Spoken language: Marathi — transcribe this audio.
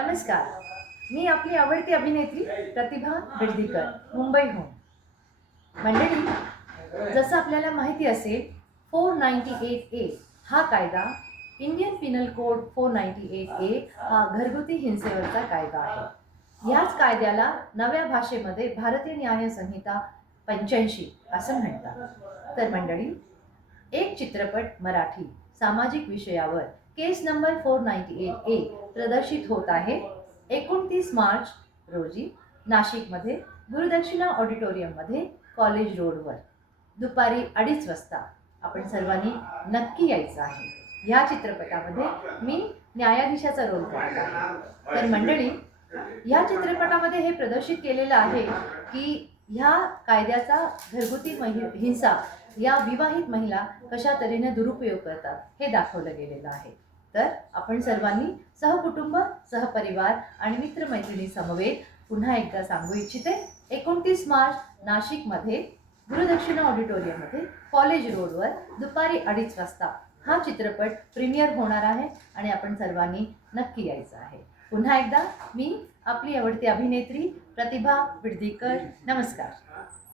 नमस्कार. मी आपली आवडती अभिनेत्री प्रतिभा बिडदीकर, मुंबईहून. मंडळी, जसं आपल्याला माहिती असेल, 498A हा कायदा, इंडियन पिनल कोड 498A हा घरगुती हिंसेवरचा कायदा आहे. याच कायद्याला नव्या भाषेमध्ये भारतीय न्याय संहिता 85 असं म्हणतात. तर मंडळी, एक चित्रपट मराठी सामाजिक विषयावर केस नंबर 498A प्रदर्शित होत आहे 29 मार्च रोजी नाशिकमध्ये गुरुदक्षिणा ऑडिटोरियममध्ये कॉलेज रोडवर दुपारी 2:30 वाजता. आपण सर्वांनी नक्की यायचं आहे. ह्या चित्रपटामध्ये मी न्यायाधीशाचा रोल करत आहे. तर मंडळी, ह्या चित्रपटामध्ये हे प्रदर्शित केलेलं आहे की ह्या कायद्याचा घरगुती हिंसा या विवाहित महिला कशा तऱ्हेने दुरुपयोग करतात हे दाखवलं गेलेलं आहे. तर आपण सर्वांनी सहकुटुंब, सहपरिवार आणि मित्रमैत्रिणी समवेत पुन्हा एकदा सांगू इच्छिते, 29 मार्च नाशिकमध्ये गुरुदक्षिणा ऑडिटोरियममध्ये कॉलेज रोडवर दुपारी 2:30 वाजता हा चित्रपट प्रीमियर होणार आहे आणि आपण सर्वांनी नक्की यायचं आहे. पुन्हा एकदा मी आपली आवडती अभिनेत्री प्रतिभा बिडदीकर. नमस्कार.